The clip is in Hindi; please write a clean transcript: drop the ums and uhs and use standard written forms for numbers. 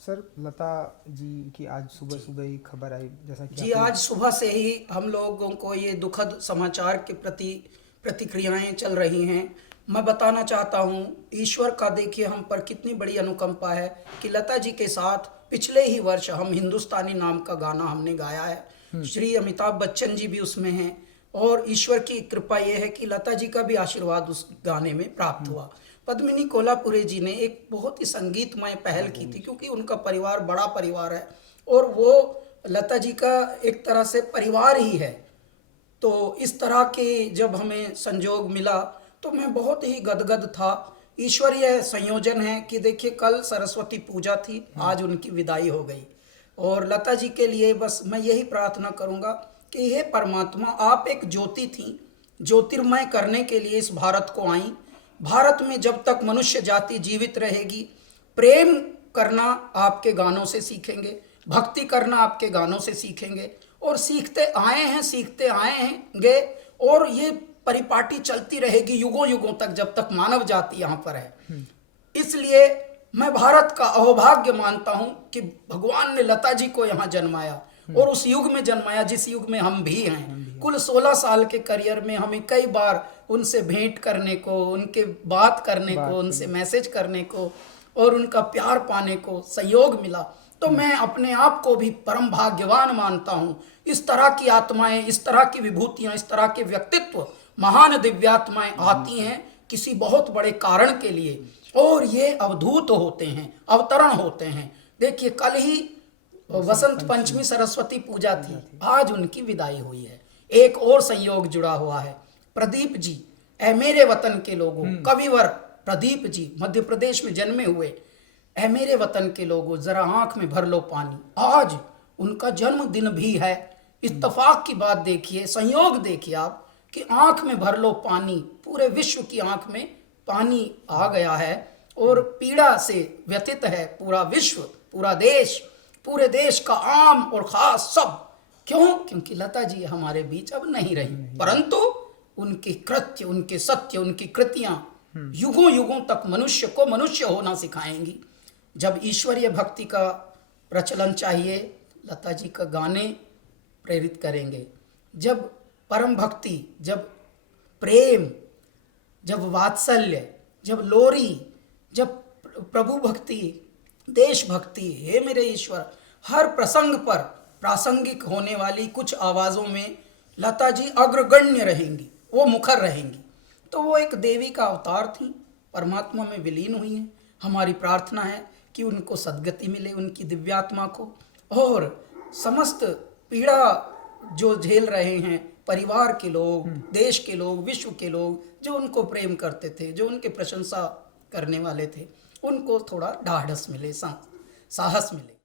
सर, लता जी की आज सुबह सुबह ही खबर आई, जैसा कि जी आज सुबह से ही हम लोगों को ये दुखद समाचार के प्रति प्रतिक्रियाएं चल रही हैं। मैं बताना चाहता हूं, ईश्वर का देखिए हम पर कितनी बड़ी अनुकंपा है कि लता जी के साथ पिछले ही वर्ष हम हिंदुस्तानी नाम का गाना हमने गाया है। श्री अमिताभ बच्चन जी भी उसमें हैं और ईश्वर की कृपा ये है कि लता जी का भी आशीर्वाद उस गाने में प्राप्त हुआ। पद्मिनी कोल्हापुरे जी ने एक बहुत ही संगीतमय पहल की थी, क्योंकि उनका परिवार बड़ा परिवार है और वो लता जी का एक तरह से परिवार ही है। तो इस तरह के जब हमें संजोग मिला तो मैं बहुत ही गदगद था। ईश्वरीय संयोजन है कि देखिए कल सरस्वती पूजा थी, आज उनकी विदाई हो गई और लता जी के लिए बस मैं यही प्रार्थना करूंगा कि हे परमात्मा, आप एक ज्योति थी, ज्योतिर्मय करने के लिए इस भारत को आई। भारत में जब तक मनुष्य जाति जीवित रहेगी, प्रेम करना आपके गानों से सीखेंगे, भक्ति करना आपके गानों से सीखेंगे और सीखते आए हैंगे और ये परिपाटी चलती रहेगी युगों युगों तक, जब तक मानव जाति यहाँ पर है। इसलिए मैं भारत का अहोभाग्य मानता हूँ कि भगवान ने लता जी को यहाँ जन्माया और उस युग में जन्माया जिस युग में हम भी हैं। कुल 16 साल के करियर में हमें कई बार उनसे भेंट करने को, उनके बात करने को, उनसे मैसेज करने को और उनका प्यार पाने को संयोग मिला। तो मैं अपने आप को भी परम भाग्यवान मानता हूँ। इस तरह की आत्माएं, इस तरह की विभूतियां, इस तरह के व्यक्तित्व, महान दिव्यात्माएं आती हैं किसी बहुत बड़े कारण के लिए और ये अवधूत होते हैं, अवतरण होते हैं। देखिए कल ही वसंत पंचमी सरस्वती पूजा थी, आज उनकी विदाई हुई है। एक और संयोग जुड़ा हुआ है, प्रदीप जी, ऐ मेरे वतन के लोगों, कविवर प्रदीप जी मध्य प्रदेश में जन्मे हुए। ऐ मेरे वतन के लोगों जरा आंख में भर लो पानी, आज उनका जन्मदिन भी है। इत्तफाक की बात देखिए, संयोग देखिए आप कि आंख में भर लो पानी, पूरे विश्व की आंख में पानी आ गया है और पीड़ा से व्यथित है पूरा विश्व, पूरा देश, पूरे देश का आम और खास सब। क्यों? क्योंकि लता जी हमारे बीच अब नहीं रही, परंतु उनके कृत्य, उनके सत्य, उनकी कृतियां युगों युगों तक मनुष्य को मनुष्य होना सिखाएंगी। जब ईश्वरीय भक्ति का प्रचलन चाहिए, लता जी का गाने प्रेरित करेंगे। जब परम भक्ति, जब प्रेम, जब वात्सल्य, जब लोरी, जब प्रभु भक्ति, देशभक्ति, हे मेरे ईश्वर, हर प्रसंग पर प्रासंगिक होने वाली कुछ आवाज़ों में लता जी अग्रगण्य रहेंगी, वो मुखर रहेंगी। तो वो एक देवी का अवतार थी, परमात्मा में विलीन हुई हैं। हमारी प्रार्थना है कि उनको सद्गति मिले, उनकी दिव्यात्मा को, और समस्त पीड़ा जो झेल रहे हैं परिवार के लोग, देश के लोग, विश्व के लोग जो उनको प्रेम करते थे, जो उनके प्रशंसा करने वाले थे, उनको थोड़ा ढाढ़स मिले, साहस मिले।